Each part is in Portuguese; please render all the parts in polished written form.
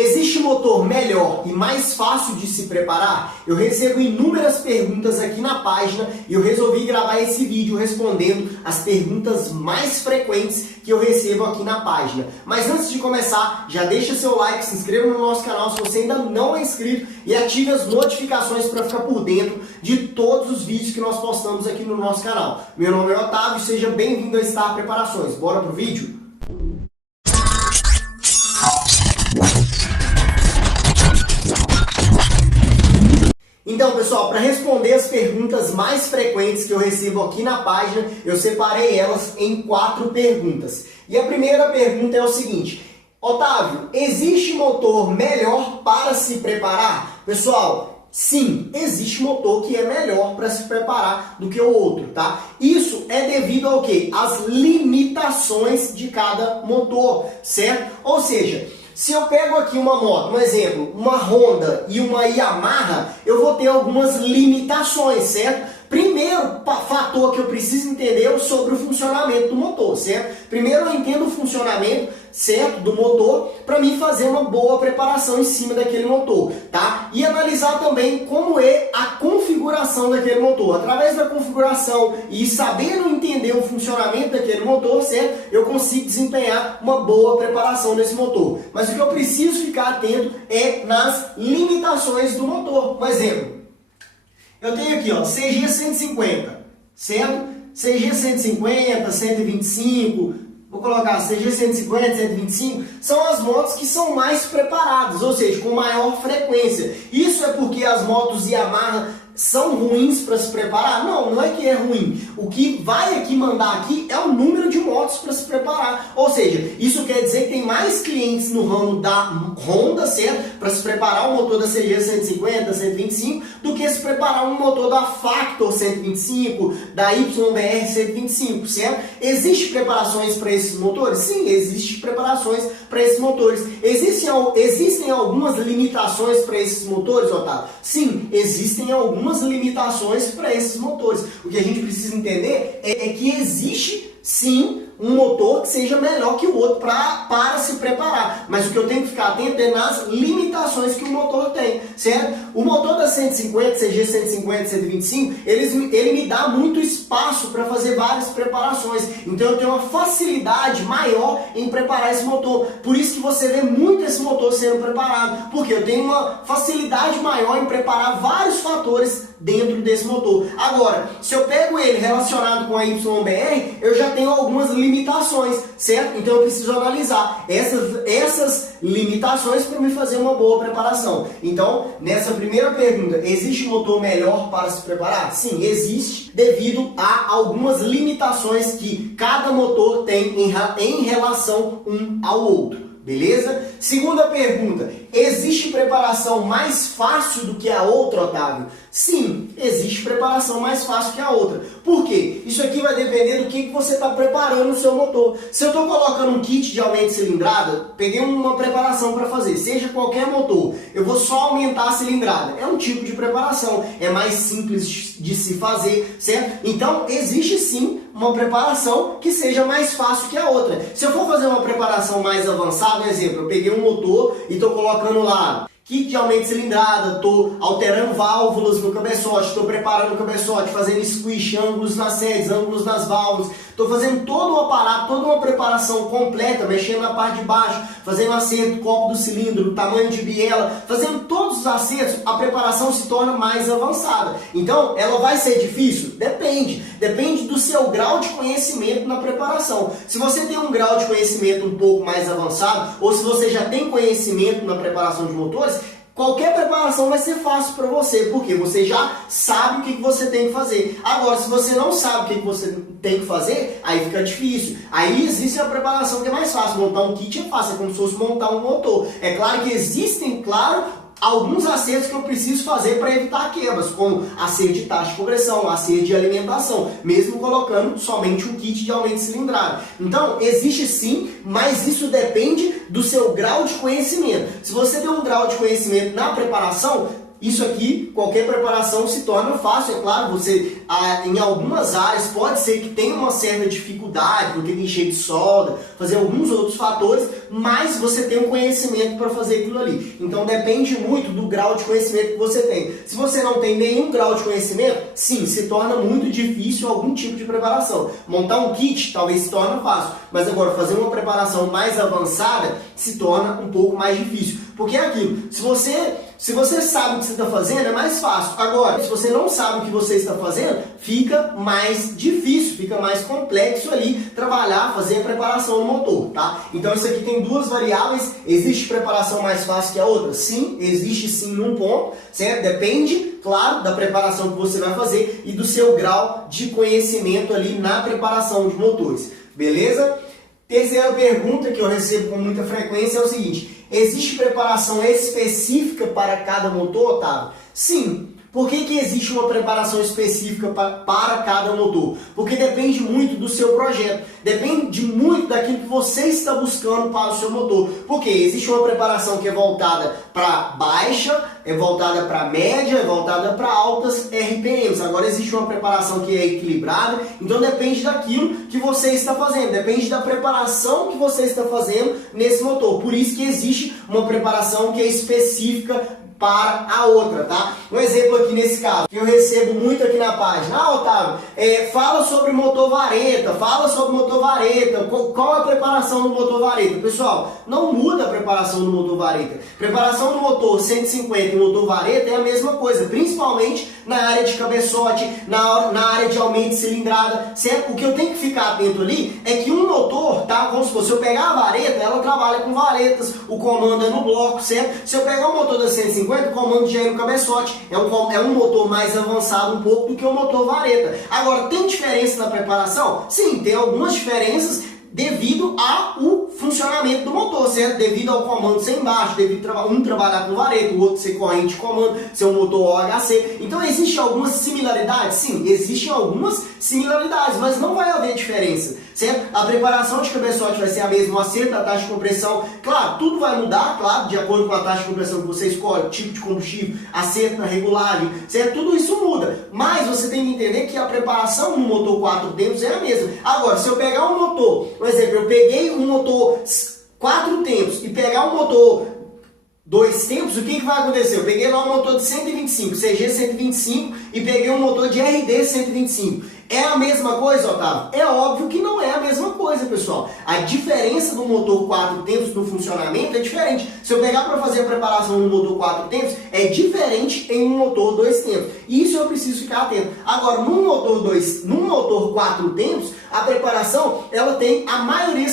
Existe motor melhor e mais fácil de se preparar? Eu recebo inúmeras perguntas aqui na página e eu resolvi gravar esse vídeo respondendo as perguntas mais frequentes que eu recebo aqui na página. Mas antes de começar, já deixa seu like, se inscreva no nosso canal se você ainda não é inscrito e ative as notificações para ficar por dentro de todos os vídeos que nós postamos aqui no nosso canal. Meu nome é Otávio e seja bem-vindo a Star Preparações. Bora pro vídeo? Então, pessoal, para responder as perguntas mais frequentes que eu recebo aqui na página, eu separei elas em 4 perguntas. E a primeira pergunta é o seguinte: Otávio, existe motor melhor para se preparar? Pessoal, sim, existe motor que é melhor para se preparar do que o outro, tá? Isso é devido ao quê? Às limitações de cada motor, certo? Ou seja, se eu pego aqui uma moto, um exemplo, uma Honda e uma Yamaha, eu vou ter algumas limitações, certo? Primeiro fator que eu preciso entender é sobre o funcionamento do motor, certo? Primeiro eu entendo o funcionamento, certo, do motor para mim fazer uma boa preparação em cima daquele motor, tá? E analisar também como é a configuração daquele motor. Através da configuração e sabendo entender o funcionamento daquele motor, certo? Eu consigo desempenhar uma boa preparação nesse motor. Mas o que eu preciso ficar atento é nas limitações do motor. Um exemplo. Eu tenho aqui, ó, CG 150, certo? CG 150, 125, vou colocar CG 150, 125, são as motos que são mais preparadas, ou seja, com maior frequência. Isso é porque as motos Yamaha são ruins para se preparar? Não, não é que é ruim. O que vai aqui mandar aqui é o número de motos para se preparar. Ou seja, isso quer dizer que tem mais clientes no ramo da Honda, certo? Para se preparar um motor da CG 150, 125, do que se preparar um motor da Factor 125, da YBR 125, certo? Existem preparações para esses motores? Sim, existem preparações para esses motores. Existem algumas limitações para esses motores, Otávio? Sim, existem algumas limitações para esses motores. O que a gente precisa entender é que existe sim um motor que seja melhor que o outro para se preparar. Mas o que eu tenho que ficar atento é nas limitações que o motor tem, certo? O motor da 150, CG 150, 125, ele me dá muito espaço para fazer várias preparações. Então eu tenho uma facilidade maior em preparar esse motor. Por isso que você vê muito esse motor sendo preparado. Porque eu tenho uma facilidade maior em preparar vários fatores dentro desse motor. Agora, se eu pego ele relacionado com a YBR, eu já tenho algumas limitações, certo? Então eu preciso analisar essas limitações para me fazer uma boa preparação. Então, nessa primeira pergunta, existe motor melhor para se preparar? Sim, existe, devido a algumas limitações que cada motor tem em relação um ao outro. Beleza? Segunda pergunta, existe preparação mais fácil do que a outra, Otávio? Sim, existe preparação mais fácil que a outra. Por quê? Isso aqui vai depender do que você está preparando no seu motor. Se eu estou colocando um kit de aumento de cilindrada, peguei uma preparação para fazer, seja qualquer motor, eu vou só aumentar a cilindrada. É um tipo de preparação, é mais simples de se fazer, certo? Então, existe sim uma preparação que seja mais fácil que a outra. Se eu for fazer uma preparação mais avançada, por exemplo, eu peguei um motor e estou colocando lá kit de aumento de cilindrada, estou alterando válvulas no cabeçote, estou preparando o cabeçote, fazendo squish, ângulos nas sedes, ângulos nas válvulas, estou fazendo todo o aparato, toda uma preparação completa, mexendo na parte de baixo, fazendo acerto, copo do cilindro, tamanho de biela, fazendo todos os acertos, a preparação se torna mais avançada. Então, ela vai ser difícil? Depende. Depende do seu grau de conhecimento na preparação. Se você tem um grau de conhecimento um pouco mais avançado, ou se você já tem conhecimento na preparação de motores, qualquer preparação vai ser fácil para você, porque você já sabe o que você tem que fazer. Agora, se você não sabe o que você tem que fazer, aí fica difícil. Aí existe a preparação que é mais fácil. Montar um kit é fácil, é como se fosse montar um motor. É claro que existem, alguns acertos que eu preciso fazer para evitar quebras, como acerto de taxa de compressão, acerto de alimentação, mesmo colocando somente um kit de aumento de cilindrada. Então, existe sim, mas isso depende do seu grau de conhecimento. Se você tem um grau de conhecimento na preparação, isso aqui, qualquer preparação se torna fácil. É claro, você em algumas áreas pode ser que tenha uma certa dificuldade, porque tem que encher de solda, fazer alguns outros fatores, mais você tem um conhecimento para fazer aquilo ali. Então depende muito do grau de conhecimento que você tem. Se você não tem nenhum grau de conhecimento, sim, se torna muito difícil algum tipo de preparação. Montar um kit talvez se torne fácil, mas agora fazer uma preparação mais avançada se torna um pouco mais difícil. Porque é aquilo, se você sabe o que você está fazendo, é mais fácil. Agora, se você não sabe o que você está fazendo, fica mais difícil, fica mais complexo ali trabalhar, fazer a preparação no motor, tá? Então isso aqui tem duas variáveis. Existe preparação mais fácil que a outra? Sim, existe sim num ponto, certo? Depende, claro, da preparação que você vai fazer e do seu grau de conhecimento ali na preparação de motores, beleza? Terceira pergunta que eu recebo com muita frequência é o seguinte: existe preparação específica para cada motor, Otávio? Sim. Por que existe uma preparação específica para cada motor? Porque depende muito do seu projeto, depende muito daquilo que você está buscando para o seu motor. Porque existe uma preparação que é voltada para baixa, é voltada para média, é voltada para altas RPMs. Agora existe uma preparação que é equilibrada, então depende daquilo que você está fazendo, depende da preparação que você está fazendo nesse motor. Por isso que existe uma preparação que é específica para a outra, tá? Um exemplo aqui nesse caso, que eu recebo muito aqui na página: ah, Otávio, fala sobre motor vareta, qual é a preparação do motor vareta? Pessoal, não muda a preparação do motor vareta. Preparação do motor 150 e motor vareta é a mesma coisa, principalmente na área de cabeçote, na área de aumento de cilindrada, certo? O que eu tenho que ficar atento ali é que um motor, tá? Vamos supor, se eu pegar a vareta, ela trabalha com varetas, o comando é no bloco, certo? Se eu pegar o motor da 150, o comando já é no cabeçote, é um motor mais avançado um pouco do que o motor vareta. Agora, tem diferença na preparação? Sim, tem algumas diferenças devido ao funcionamento do motor, certo? Devido ao comando ser embaixo, devido um trabalhar com vareta, o outro ser corrente de comando, ser um motor OHC. Então, existem algumas similaridades? Sim, existem algumas similaridades, mas não vai haver diferença, certo? A preparação de cabeçote vai ser a mesma, o acerto da taxa de compressão, claro, tudo vai mudar, claro, de acordo com a taxa de compressão que você escolhe, tipo de combustível, acerto na regulagem, certo? Tudo isso muda, mas você tem que entender que a preparação no motor 4 tempos é a mesma. Agora, se eu pegar um motor, por exemplo, eu peguei um motor 4 tempos e pegar um motor 2 tempos, o que vai acontecer? Eu peguei lá um motor de 125, CG 125 e peguei um motor de RD 125. É a mesma coisa, Otávio? É óbvio que não é a mesma coisa, pessoal. A diferença do motor 4 tempos no funcionamento é diferente. Se eu pegar para fazer a preparação no motor 4 tempos, é diferente em um motor 2 tempos. Isso eu preciso ficar atento. Agora, num motor 4 tempos, a preparação ela tem a maioria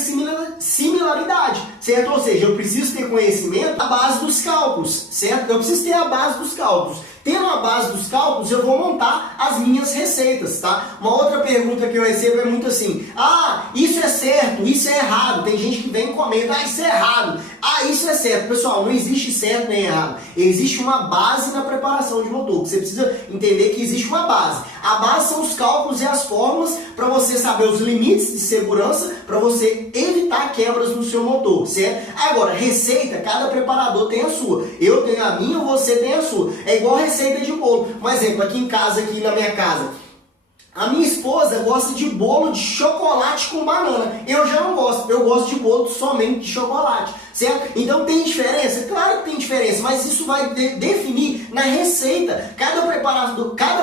similaridade, certo? Ou seja, eu preciso ter conhecimento da base dos cálculos, certo? Eu preciso ter a base dos cálculos. Tendo a base dos cálculos, eu vou montar as minhas receitas, tá? Uma outra pergunta que eu recebo é muito assim: ah, isso é certo, isso é errado. Tem gente que vem e comenta: ah, isso é errado, ah, isso é certo. Pessoal, não existe certo nem errado. Existe uma base na preparação de motor. Você precisa entender que existe uma base. A base são os cálculos e as fórmulas para você saber os limites de segurança, para você evitar quebras no seu motor, certo? Agora, receita, cada preparador tem a sua. Eu tenho a minha, você tem a sua. É igual receita de bolo. Um exemplo, aqui em casa, aqui na minha casa, a minha esposa gosta de bolo de chocolate com banana. Eu já não gosto. Eu gosto de bolo somente de chocolate, certo? Então tem diferença? Claro que tem diferença, mas isso vai definir na receita. Cada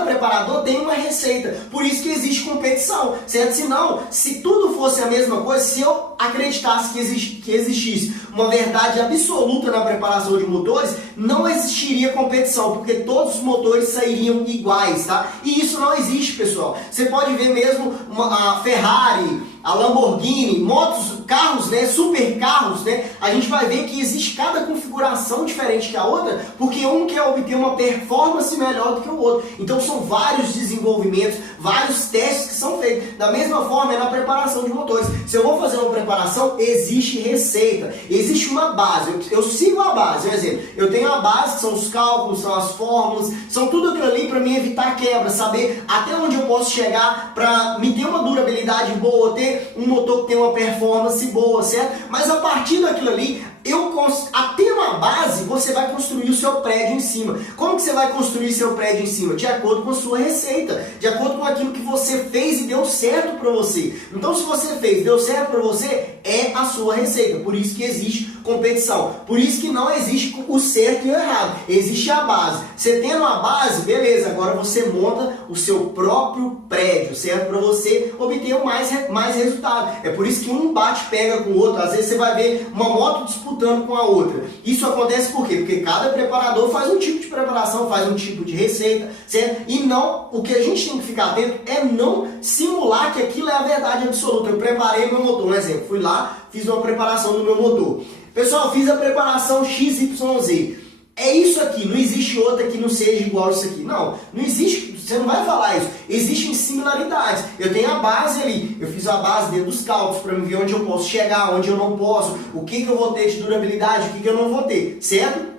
preparador tem uma receita. Por isso que existe competição, certo? Senão, se tudo fosse a mesma coisa, se eu acreditasse que existisse uma verdade absoluta na preparação de motores, não existiria competição, porque todos os motores sairiam iguais, tá? E isso não existe, pessoal. Você pode ver mesmo a Ferrari, a Lamborghini, motos, carros, né, super carros, né, a gente vai ver que existe cada configuração diferente que a outra, porque um quer obter uma performance melhor do que o outro. Então são vários desenvolvimentos, vários testes que são feitos. Da mesma forma é na preparação de motores. Se eu vou fazer uma preparação, existe receita, existe uma base, eu sigo a base. Por exemplo, eu tenho a base, que são os cálculos, são as fórmulas, são tudo aquilo ali para me evitar quebra, saber até onde eu posso chegar para me ter uma durabilidade boa, ter um motor que tem uma performance boa, certo? Mas a partir daquilo ali, tendo a base, você vai construir o seu prédio em cima. Como que você vai construir seu prédio em cima? De acordo com a sua receita, de acordo com aquilo que você fez e deu certo para você. Então, se você fez, deu certo para você, é a sua receita. Por isso que existe competição. Por isso que não existe o certo e o errado. Existe a base. Você tendo a base, beleza, agora você monta o seu próprio prédio, certo? Para você obter mais resultado. É por isso que um bate-pega com o outro. Às vezes você vai ver uma moto disputando com a outra. Isso acontece por quê? Porque cada preparador faz um tipo de preparação, faz um tipo de receita, certo? E não, o que a gente tem que ficar atento é não simular que aquilo é a verdade absoluta. Eu preparei meu motor, um exemplo, fui lá, fiz uma preparação do meu motor. Pessoal, fiz a preparação XYZ. É isso aqui, não existe outra que não seja igual a isso aqui. Não existe, você não vai falar isso. Existem similaridades. Eu tenho a base ali, eu fiz a base dentro dos cálculos para ver onde eu posso chegar, onde eu não posso, o que eu vou ter de durabilidade, o que eu não vou ter, certo?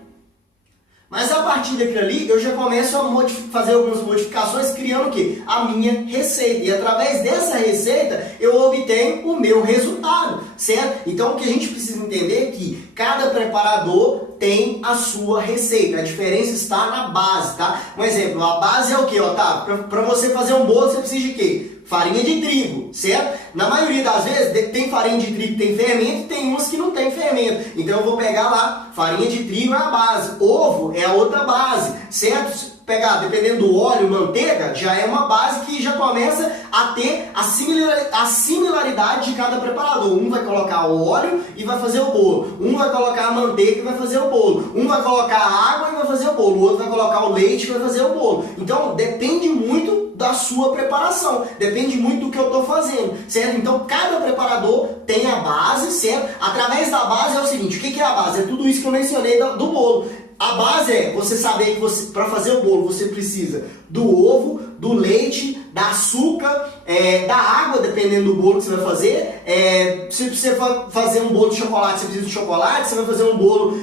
Mas a partir daquilo ali, eu já começo a fazer algumas modificações, criando o quê? A minha receita. E através dessa receita, eu obtenho o meu resultado, certo? Então, o que a gente precisa entender é que cada preparador tem a sua receita. A diferença está na base, tá? Um exemplo, a base é o quê? Tá? Para você fazer um bolo, você precisa de quê? Farinha de trigo, certo? Na maioria das vezes, tem farinha de trigo que tem fermento e tem umas que não tem fermento. Então eu vou pegar lá, farinha de trigo é a base, ovo é a outra base, certo? Pegar, dependendo do óleo, manteiga, já é uma base que já começa a ter a similaridade de cada preparador. Um vai colocar o óleo e vai fazer o bolo. Um vai colocar a manteiga e vai fazer o bolo. Um vai colocar a água e vai fazer o bolo. O outro vai colocar o leite e vai fazer o bolo. Então, depende muito da sua preparação. Depende muito do que eu estou fazendo, certo? Então, cada preparador tem a base, certo? Através da base é o seguinte, o que é a base? É tudo isso que eu mencionei do bolo. A base é você saber que para fazer o bolo você precisa do ovo, do leite, da açúcar, da água, dependendo do bolo que você vai fazer. Se você for fazer um bolo de chocolate, você precisa de chocolate. Se você vai fazer um bolo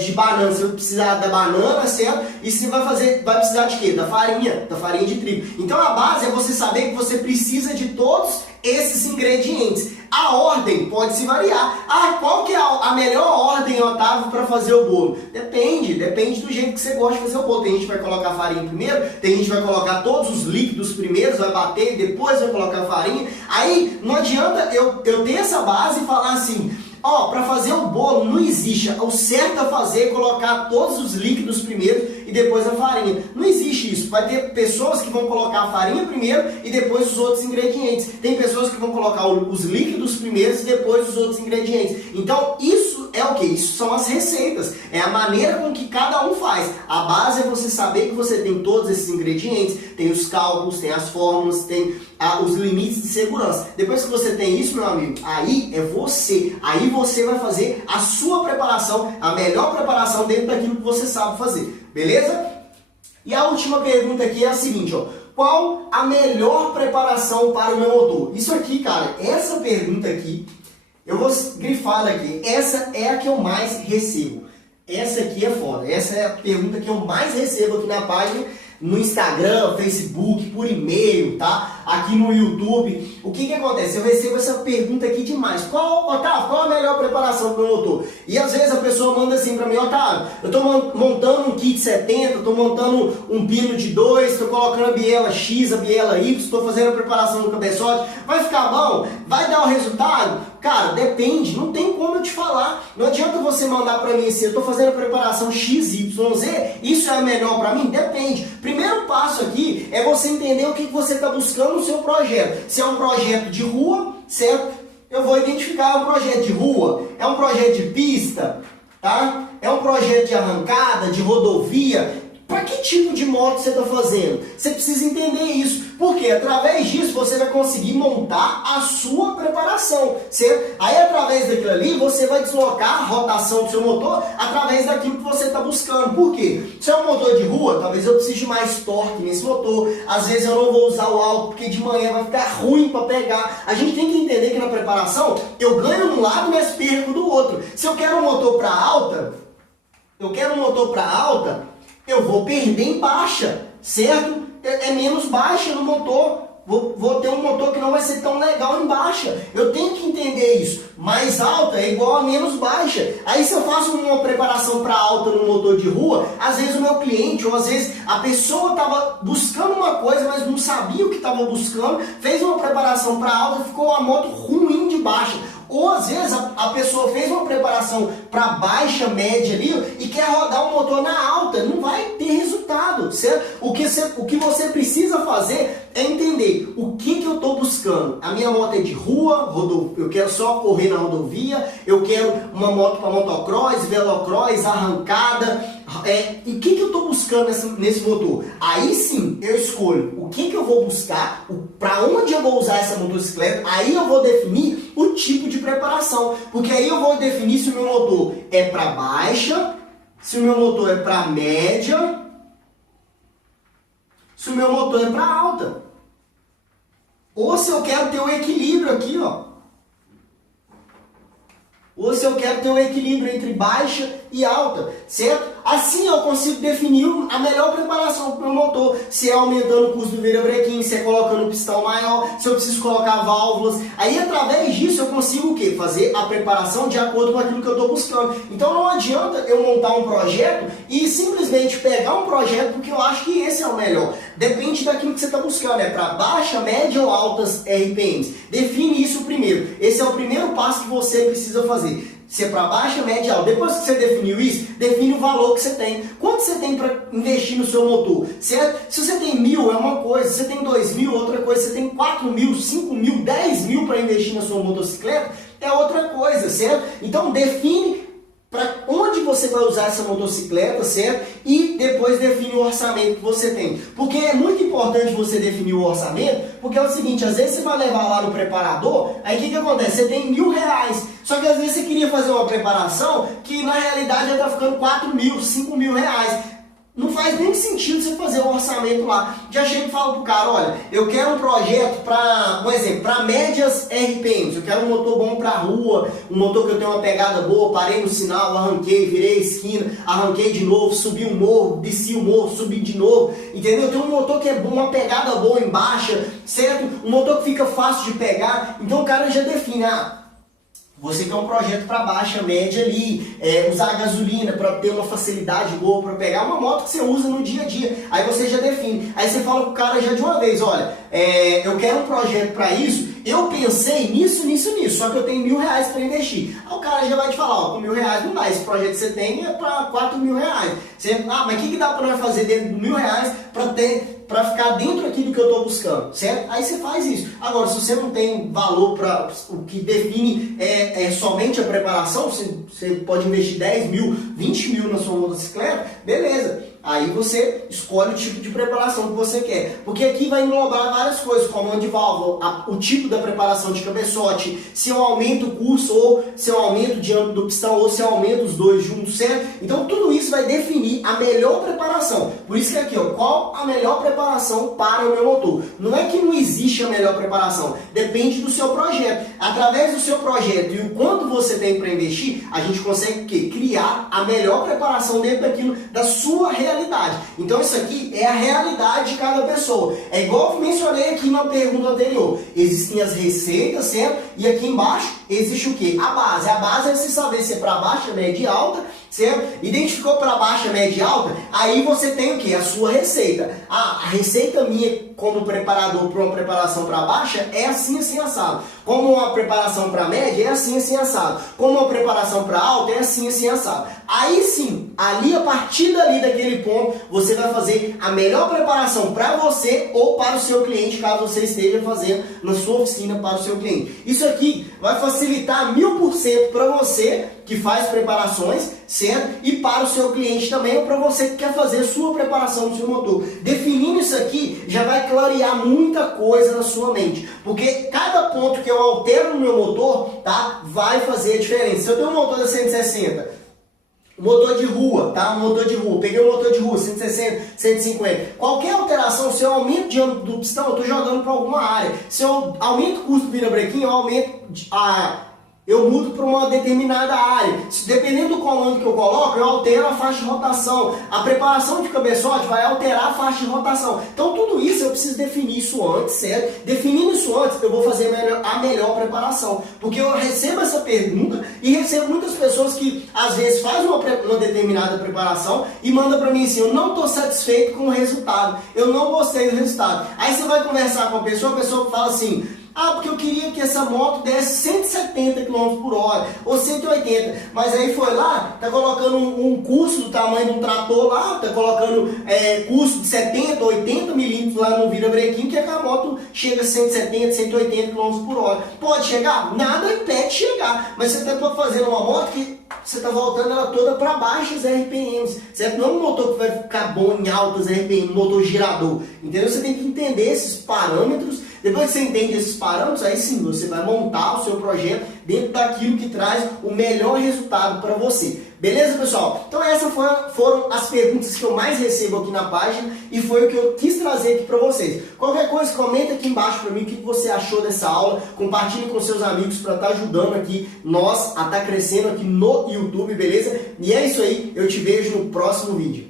de banana, você vai precisar da banana, certo? E você vai precisar de quê? Da farinha de trigo. Então a base é você saber que você precisa de todos esses ingredientes. A ordem pode se variar. Qual que é a melhor ordem, Otávio, para fazer o bolo? Depende do jeito que você gosta de fazer o bolo. Tem gente que vai colocar farinha primeiro, tem gente que vai colocar todos os líquidos primeiros, vai bater, depois vai colocar farinha. Aí não adianta eu ter essa base e falar assim, para fazer o bolo não existe. O certo a fazer é colocar todos os líquidos primeiro e depois a farinha. Não existe isso. Vai ter pessoas que vão colocar a farinha primeiro e depois os outros ingredientes. Tem pessoas que vão colocar os líquidos primeiros e depois os outros ingredientes. Então, isso é o que? Isso são as receitas. É a maneira com que cada um faz. A base é você saber que você tem todos esses ingredientes, tem os cálculos, tem as fórmulas, tem os limites de segurança. Depois que você tem isso, meu amigo, aí é você. Aí você vai fazer a sua preparação, a melhor preparação dentro daquilo que você sabe fazer. Beleza? E a última pergunta aqui é a seguinte, qual a melhor preparação para o meu motor? Isso aqui, cara, essa pergunta aqui, eu vou grifar aqui, essa é a que eu mais recebo. Essa aqui é foda, essa é a pergunta que eu mais recebo aqui na página, no Instagram, Facebook, por e-mail, tá? Aqui no YouTube. O que acontece? Eu recebo essa pergunta aqui demais. Otávio, qual a melhor preparação para o motor? E às vezes a pessoa manda assim para mim, Otávio, eu estou montando um kit 70, estou montando um pino de 2, estou colocando a biela X, a biela Y, estou fazendo a preparação do cabeçote. Vai ficar bom? Vai dar o resultado? Cara, depende, não tem como eu te falar. Não adianta você mandar para mim assim, eu estou fazendo a preparação XYZ, isso é melhor para mim? Depende. Primeiro passo aqui é você entender o que você está buscando no seu projeto. Se é um projeto de rua, certo? Eu vou identificar um projeto de rua, é um projeto de pista, tá? É um projeto de arrancada, de rodovia. Para que tipo de moto você está fazendo? Você precisa entender isso, porque através disso você vai conseguir montar a sua preparação, certo? Aí através daquilo ali você vai deslocar a rotação do seu motor através daquilo que você está buscando. Por quê? Se é um motor de rua, talvez eu precise de mais torque nesse motor, às vezes eu não vou usar o álcool porque de manhã vai ficar ruim para pegar. A gente tem que entender que na preparação eu ganho de um lado, mas perco do outro. Se eu quero um motor para alta, eu vou perder em baixa, certo? É menos baixa no motor. vou ter um motor que não vai ser tão legal em baixa. Eu tenho que entender isso. Mais alta é igual a menos baixa. Aí se eu faço uma preparação para alta no motor de rua, às vezes o meu cliente, ou às vezes a pessoa estava buscando uma coisa, mas não sabia o que estava buscando, fez uma preparação para alta, ficou a moto ruim de baixa. Ou às vezes a pessoa fez uma preparação para baixa, média ali e quer rodar o motor na alta, não vai ter resultado, certo? O que você precisa fazer é entender o que eu estou buscando. A minha moto é de rua, eu quero só correr na rodovia, eu quero uma moto para motocross, velocross, arrancada. E o que eu estou buscando nesse motor? Aí sim eu escolho o que eu vou buscar, para onde eu vou usar essa motocicleta, aí eu vou definir o tipo de preparação, porque aí eu vou definir se o meu motor é para baixa, se o meu motor é para média, se o meu motor é para alta, ou se eu quero ter o equilíbrio aqui, ó. Ou se eu quero ter um equilíbrio entre baixa e alta, certo? Assim eu consigo definir a melhor preparação para o meu motor. Se é aumentando o custo do virabrequim, se é colocando um pistão maior, se eu preciso colocar válvulas. Aí através disso eu consigo o quê? Fazer a preparação de acordo com aquilo que eu estou buscando. Então não adianta eu montar um projeto e simplesmente pegar um projeto porque eu acho que esse é o melhor. Depende daquilo que você está buscando, é para baixa, média ou altas RPMs. Define isso primeiro. Esse é o primeiro passo que você precisa fazer. Se é para baixa, média, alta. Depois que você definiu isso, define o valor que você tem. Quanto você tem para investir no seu motor? Certo? Se você tem 1.000, é uma coisa. Se você tem 2.000, outra coisa. Se você tem 4.000, 5.000, 10.000 para investir na sua motocicleta, é outra coisa, certo? Então define para onde você vai usar essa motocicleta, certo? E depois define o orçamento que você tem. Porque é muito importante você definir o orçamento, porque é o seguinte, às vezes você vai levar lá no preparador, aí o que acontece? Você tem R$1.000, só que às vezes você queria fazer uma preparação que na realidade já está ficando R$4.000, R$5.000. Não faz nem sentido você fazer um orçamento lá. Já chega e fala pro cara, olha, eu quero um projeto para, por exemplo, para médias RPMs. Eu quero um motor bom para rua, um motor que eu tenho uma pegada boa, parei no sinal, arranquei, virei a esquina, arranquei de novo, subi um morro, desci o morro, subi de novo, entendeu? Eu tenho um motor que é bom, uma pegada boa em baixa, certo? Um motor que fica fácil de pegar. Então o cara já define, você quer um projeto para baixa, média ali, usar gasolina para ter uma facilidade boa para pegar uma moto que você usa no dia a dia. Aí você já define. Aí você fala pro cara já de uma vez, olha, eu quero um projeto para isso, eu pensei nisso, só que eu tenho R$1.000 para investir. Aí o cara já vai te falar, ó, com R$1.000 não dá, esse projeto que você tem é para R$4.000. Você, mas o que dá para nós fazer dentro de R$1.000 para ficar dentro aqui do que eu estou buscando, certo? Aí você faz isso. Agora, se você não tem valor para o que define somente a preparação, você pode investir 10.000, 20.000 na sua motocicleta, beleza. Aí você escolhe o tipo de preparação que você quer. Porque aqui vai englobar várias coisas, comando de válvula, o tipo da preparação de cabeçote, se eu aumento o curso, ou se eu aumento o diâmetro do pistão, ou se eu aumento os dois juntos, certo? Então tudo isso vai definir a melhor preparação. Por isso que aqui, ó, qual a melhor preparação para o meu motor? Não é que não existe a melhor preparação, depende do seu projeto. Através do seu projeto e o quanto você tem para investir, a gente consegue o quê? Criar a melhor preparação dentro daquilo, da sua realidade. Então isso aqui é a realidade de cada pessoa. É igual eu mencionei aqui na pergunta anterior. Existem as receitas, certo? E aqui embaixo existe o quê? A base. A base é você saber se é para baixa, média e alta, certo? Identificou para baixa, média e alta, aí você tem o quê? A sua receita. A receita minha como preparador para uma preparação para baixa é assim, assado. Como uma preparação para média é assim, assado. Como uma preparação para alta é assim, assado. Aí sim, ali a partir dali daquele ponto, você vai fazer a melhor preparação para você ou para o seu cliente, caso você esteja fazendo na sua oficina para o seu cliente. Isso aqui vai facilitar 1000% para você que faz preparações, certo? E para o seu cliente também, ou para você que quer fazer sua preparação do seu motor. Definindo isso aqui, já vai clarear muita coisa na sua mente. Porque cada ponto que eu altero no meu motor, tá? Vai fazer a diferença. Se eu tenho um motor da 160, motor de rua, tá? Motor de rua. Peguei um motor de rua, 160, 150. Qualquer alteração, se eu aumento o diâmetro do pistão, eu estou jogando para alguma área. Se eu aumento o custo do virabrequim, eu aumento eu mudo para uma determinada área. Dependendo do comando que eu coloco, eu altero a faixa de rotação. A preparação de cabeçote vai alterar a faixa de rotação. Então tudo isso eu preciso definir isso antes, certo? Definindo isso antes, eu vou fazer a melhor preparação. Porque eu recebo essa pergunta e recebo muitas pessoas que às vezes fazem uma determinada preparação e mandam para mim assim, eu não estou satisfeito com o resultado, eu não gostei do resultado. Aí você vai conversar com a pessoa fala assim, porque eu queria que essa moto desse 170 km por hora, ou 180, mas aí foi lá, tá colocando um curso do tamanho de um trator lá, tá colocando curso de 70, 80 milímetros lá no virabrequim, que é que a moto chega a 170, 180 km por hora. Pode chegar? Nada impede de chegar, mas você está fazendo uma moto que você está voltando ela toda para baixas RPMs, certo? Não é um motor que vai ficar bom em altas RPM, motor girador, entendeu? Você tem que entender esses parâmetros. Depois que você entende esses parâmetros, aí sim você vai montar o seu projeto dentro daquilo que traz o melhor resultado para você. Beleza, pessoal? Então essas foram as perguntas que eu mais recebo aqui na página e foi o que eu quis trazer aqui para vocês. Qualquer coisa, comenta aqui embaixo para mim o que você achou dessa aula. Compartilhe com seus amigos para estar ajudando aqui nós a estar crescendo aqui no YouTube, beleza? E é isso aí, eu te vejo no próximo vídeo.